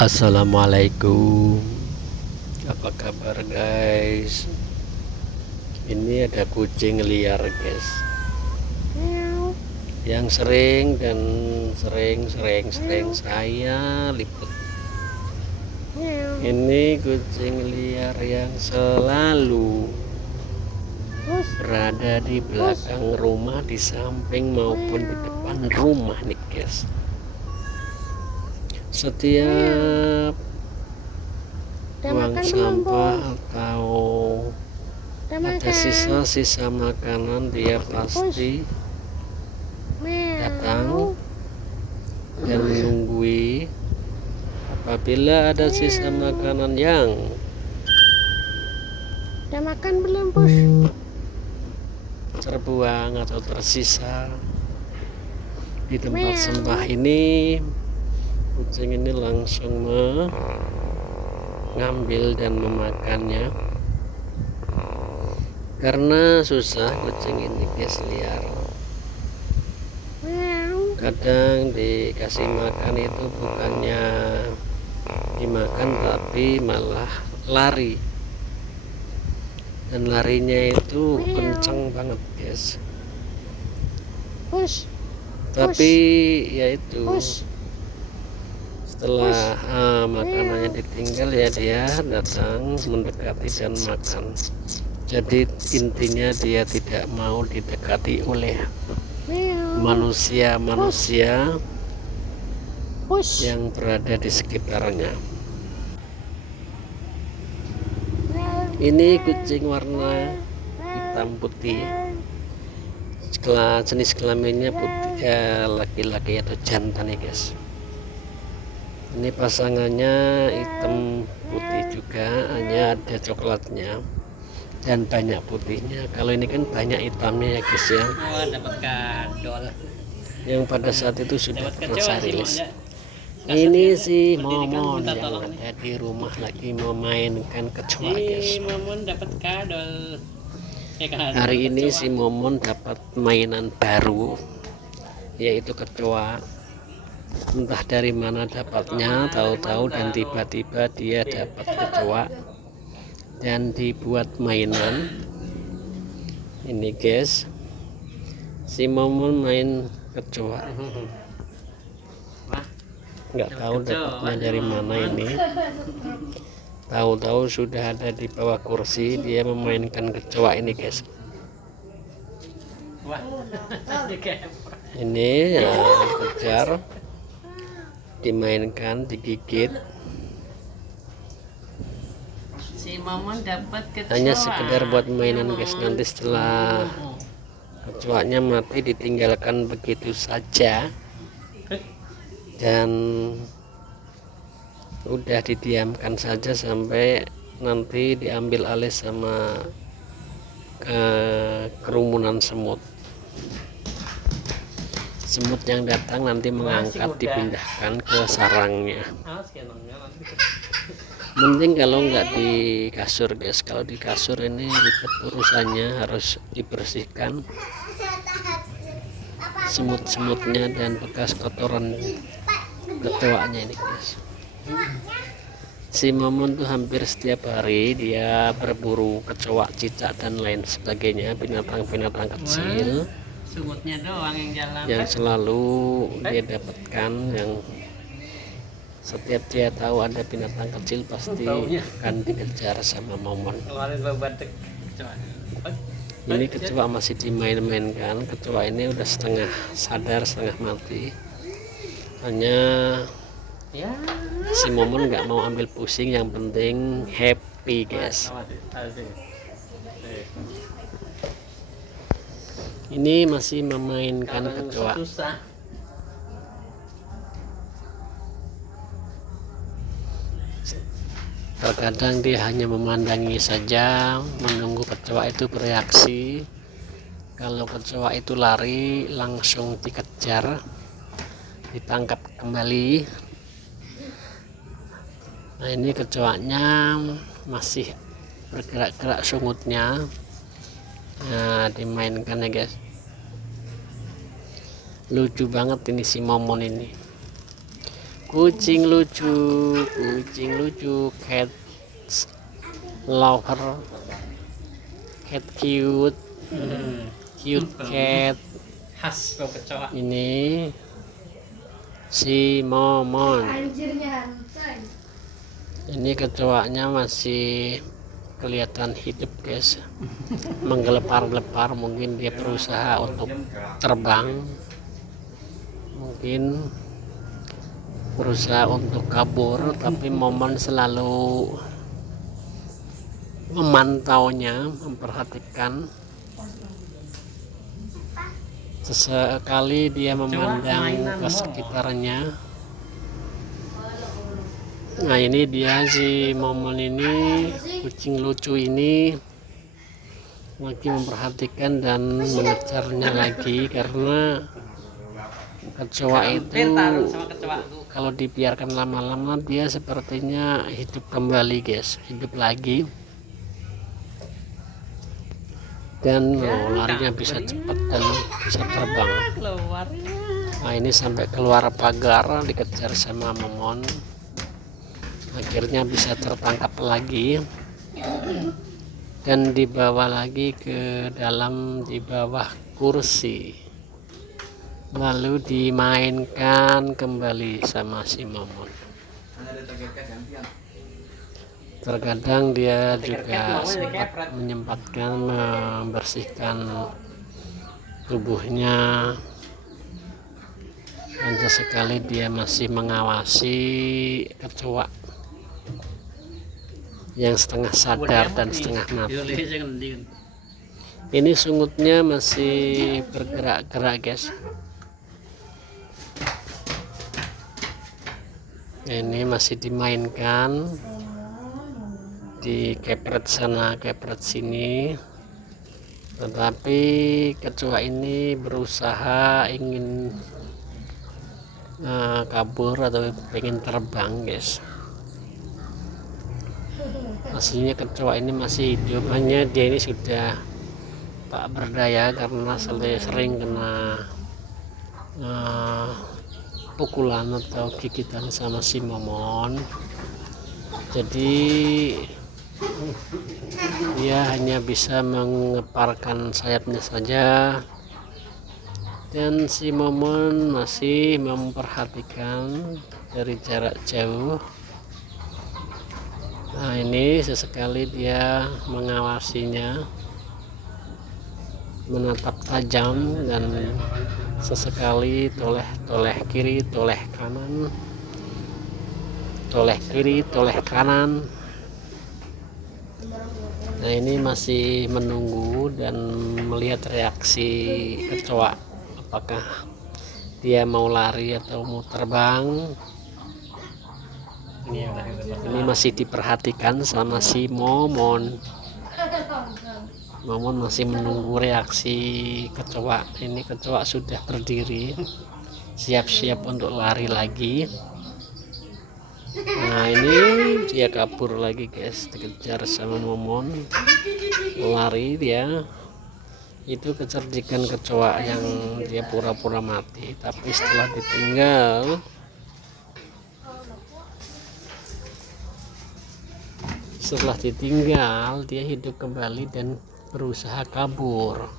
Assalamualaikum, apa kabar guys? Ini ada kucing liar guys, yang sering saya liput. Ini kucing liar yang selalu berada di belakang rumah, di samping maupun di depan rumah nih guys. Setiap buang sampah atau ada sisa-sisa makanan, dia pasti datang dan menunggui. Apabila ada sisa makanan yang udah makan belum, Pus? terbuang atau tersisa di tempat sampah ini, kucing ini langsung mengambil dan memakannya. Karena susah kucing ini guys, liar. Kadang dikasih makan itu bukannya dimakan tapi malah lari, dan larinya itu kenceng banget guys. Tapi yaitu setelah makanannya ditinggal ya dia datang mendekati dan makan. Jadi intinya dia tidak mau didekati oleh manusia yang berada di sekitarnya. Ini kucing warna hitam putih, jenis kelaminnya putih, laki-laki atau jantan ya guys. Ini pasangannya hitam putih juga, hanya ada coklatnya dan banyak putihnya. Kalau ini kan banyak hitamnya ya guys ya. Dapat kadol. Yang pada saat itu sudah pernah saya rilis. Ini si Momon yang ada di rumah lagi memainkan kecoa guys. Momon dapat kadol. Hari ini si Momon dapat mainan baru, yaitu kecoa. Entah dari mana dapatnya, tahu-tahu dan tiba-tiba dia dapat kecoa dan dibuat mainan. Ini guys, si Momon main kecoa. Nggak tahu dapatnya dari mana ini. Tahu-tahu sudah ada di bawah kursi, dia memainkan kecoa ini guys. Ini ya, dikejar, dimainkan, digigit. Si Momon dapat kecoa. Hanya sekedar buat mainan guys. Nanti setelah kecoanya mati ditinggalkan begitu saja dan udah didiamkan saja sampai nanti diambil alih sama kerumunan semut yang datang, nanti mengangkat, dipindahkan ke sarangnya. Mending kalau nggak di kasur guys. Kalau di kasur ini ribet urusannya, harus dibersihkan semut-semutnya dan bekas kotoran kecoanya ini guys. Si Momon tuh hampir setiap hari dia berburu kecoa, cicak dan lain sebagainya, binatang-binatang kecil Sumutnya doang yang jalan. yang selalu dia dapatkan. Yang setiap dia tahu ada binatang kecil pasti akan dikejar sama Momon. Ini kecoa masih dimain-mainkan. Kecoa ini udah setengah sadar, setengah mati. Hanya si Momon nggak mau ambil pusing, yang penting happy guys. Ini masih memainkan kecoa. Terkadang dia hanya memandangi saja, menunggu kecoa itu bereaksi. Kalau kecoa itu lari, langsung dikejar, ditangkap kembali. Nah ini kecoanya masih bergerak-gerak sungutnya. Nah dimainkan ya guys. Lucu banget ini si Momon ini. kucing lucu, cat lover, cat cute, cute cat. Khas bau kecoa. Ini si Momon. Ini kecoanya masih kelihatan hidup guys, menggelepar-gelepar, mungkin dia berusaha untuk terbang, mungkin berusaha untuk kabur, tapi Momon selalu memantaunya, memperhatikan. Sesekali dia memandang ke sekitarnya. Nah ini dia si Momon ini, kucing lucu ini lagi memperhatikan dan mengejarnya lagi, karena kecoa itu kalau dibiarkan lama-lama dia sepertinya hidup kembali guys, hidup lagi, dan larinya bisa cepat dan bisa terbang. Nah ini sampai keluar pagar dikejar sama Momon, akhirnya bisa tertangkap lagi dan dibawa lagi ke dalam, di bawah kursi, lalu dimainkan kembali sama si Momon. Terkadang dia juga sempat menyempatkan membersihkan tubuhnya, dan sesekali dia masih mengawasi kecoa yang setengah sadar dan setengah mati. Ini sungutnya masih bergerak-gerak guys. Ini masih dimainkan, dikepret sana kepret sini, tetapi kecoa ini berusaha ingin kabur atau pengen terbang guys. Aslinya kecoa ini masih hidup, hanya dia ini sudah tak berdaya karena sering kena pukulan atau gigitan sama si Momon. Jadi dia hanya bisa mengeparkan sayapnya saja, dan si Momon masih memperhatikan dari jarak jauh. Nah ini sesekali dia mengawasinya, menatap tajam, dan sesekali toleh kiri, toleh kanan, toleh kiri, toleh kanan. Nah ini masih menunggu dan melihat reaksi kecoa, apakah dia mau lari atau mau terbang. Ini masih diperhatikan sama si Momon. Momon masih menunggu reaksi kecoa. Ini kecoa sudah berdiri, siap-siap untuk lari lagi. Nah ini dia kabur lagi guys, dikejar sama Momon, lari dia. Itu kecerdikan kecoa yang dia pura-pura mati, tapi setelah ditinggal dia hidup kembali dan berusaha kabur.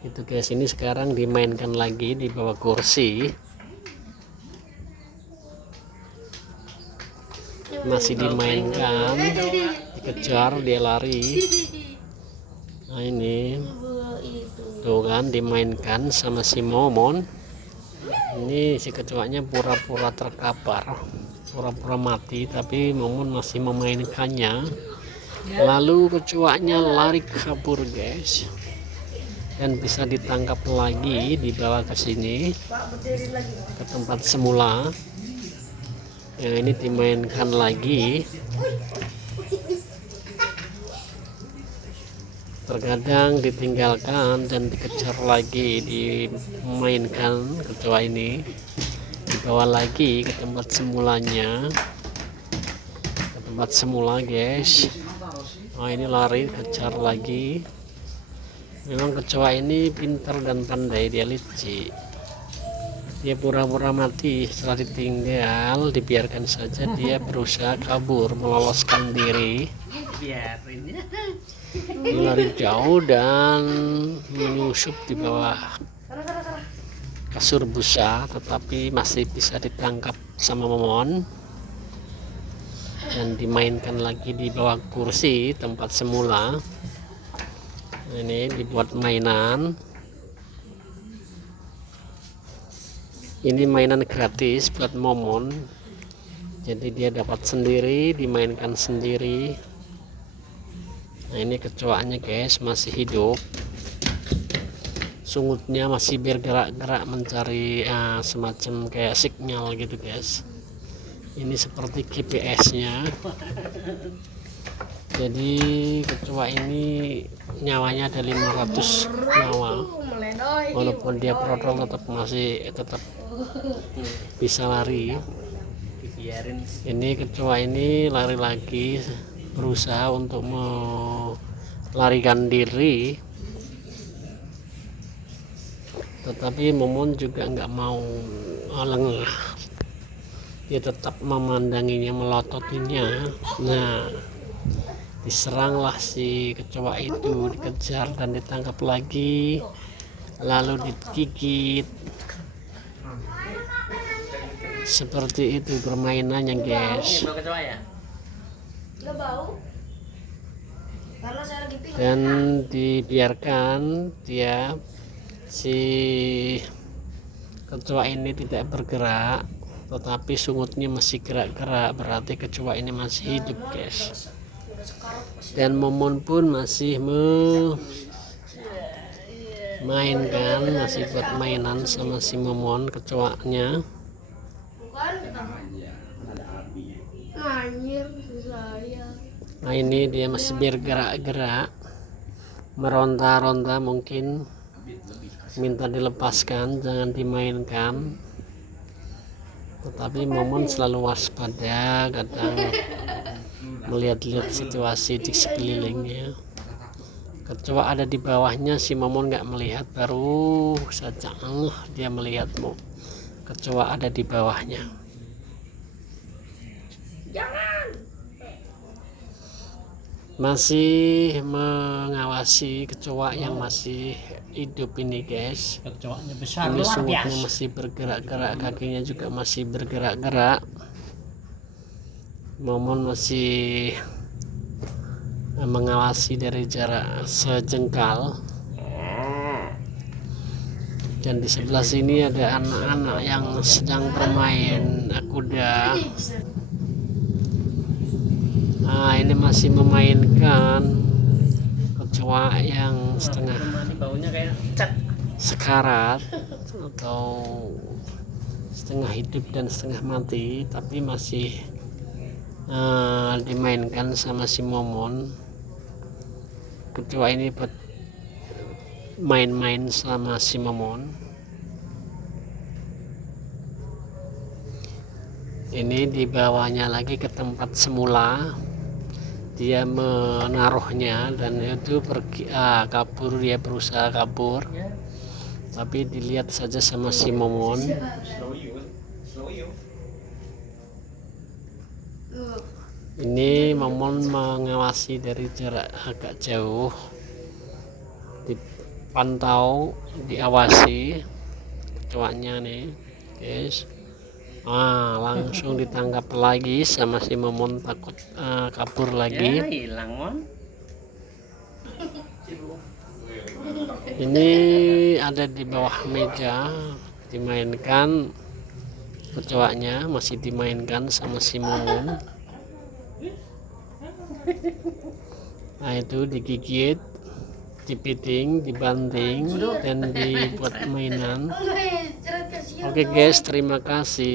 Itu guys, ini sekarang dimainkan lagi di bawah kursi, masih dimainkan, dikejar, dia lari. Nah ini tuh kan dimainkan sama si Momon. Ini si kecoanya pura-pura terkapar, pura-pura mati, tapi Momon masih memainkannya. Lalu kecoanya lari kabur guys, dan bisa ditangkap lagi, dibawa ke sini, ke tempat semula. Yang ini dimainkan lagi. Terkadang ditinggalkan dan dikejar lagi, dimainkan kecoa ini, dibawa lagi ke tempat semulanya, ke tempat semula guys. Nah ini lari, kejar lagi. Memang kecoa ini pintar dan pandai, dia licik. Dia pura-pura mati. Setelah ditinggal, dibiarkan saja, dia berusaha kabur, meloloskan diri. Biarin ya. Dia lari jauh dan menyusup di bawah kasur busa, tetapi masih bisa ditangkap sama Momon dan dimainkan lagi di bawah kursi tempat semula. Ini dibuat mainan. Ini mainan gratis buat Momon, jadi dia dapat sendiri, dimainkan sendiri. Nah, ini kecoaknya guys, masih hidup. Sungutnya masih bergerak-gerak mencari semacam kayak sinyal gitu guys. Ini seperti GPS-nya. Jadi kecoak ini nyawanya ada 500 nyawa. Walaupun dia protol tetap bisa lari. Dibiarin. Ini kecoak ini lari lagi, berusaha untuk melarikan diri, tetapi Momon juga nggak mau lengah. Dia tetap memandanginya, melototinya. Nah, diseranglah si kecoak itu, dikejar dan ditangkap lagi, lalu digigit. Seperti itu permainannya guys. Ini bau kecoa ya? Nggak bau. Karena saya lagi pingin. Dan dibiarkan dia, si kecoak ini tidak bergerak, tetapi sungutnya masih gerak-gerak, berarti kecoak ini masih hidup guys. Dan Momon pun masih mainkan, masih buat mainan sama si Momon kecoaknya. Bukan. Anjir, saya. Nah, ini dia masih bergerak-gerak, meronta-ronta, mungkin minta dilepaskan, jangan dimainkan. Tetapi Momon selalu waspada, kadang melihat-lihat situasi di sekelilingnya. Kecoak ada di bawahnya, si Momon nggak melihat, baru saja dia melihat kecoak ada di bawahnya. Masih mengawasi kecoak yang masih hidup ini guys. Kecoaknya besar Ini luar sungutnya biasa. masih bergerak-gerak, kakinya juga masih bergerak-gerak. Momon masih mengawasi dari jarak sejengkal. Dan di sebelah sini ada anak-anak yang sedang bermain kuda. Nah, ini masih memainkan kecoak yang setengah Ini baunya kayak cat. sekarat atau setengah hidup dan setengah mati, tapi masih dimainkan sama si Momon. Kecoak ini buat main-main sama si Momon. Ini dibawanya lagi ke tempat semula, dia menaruhnya dan itu pergi kabur, dia berusaha kabur, tapi dilihat saja sama si Momon. Ini Momon mengawasi dari jarak agak jauh, dipantau, diawasi kecoaknya nih guys. Langsung ditangkap lagi sama si Momon, takut kabur lagi. Ya, hilang Mon. Ini ada di bawah meja, dimainkan kecoaknya, masih dimainkan sama si Momon. Nah, itu digigit, dipiting, dibanting, dan dibuat mainan. Oke guys, terima kasih.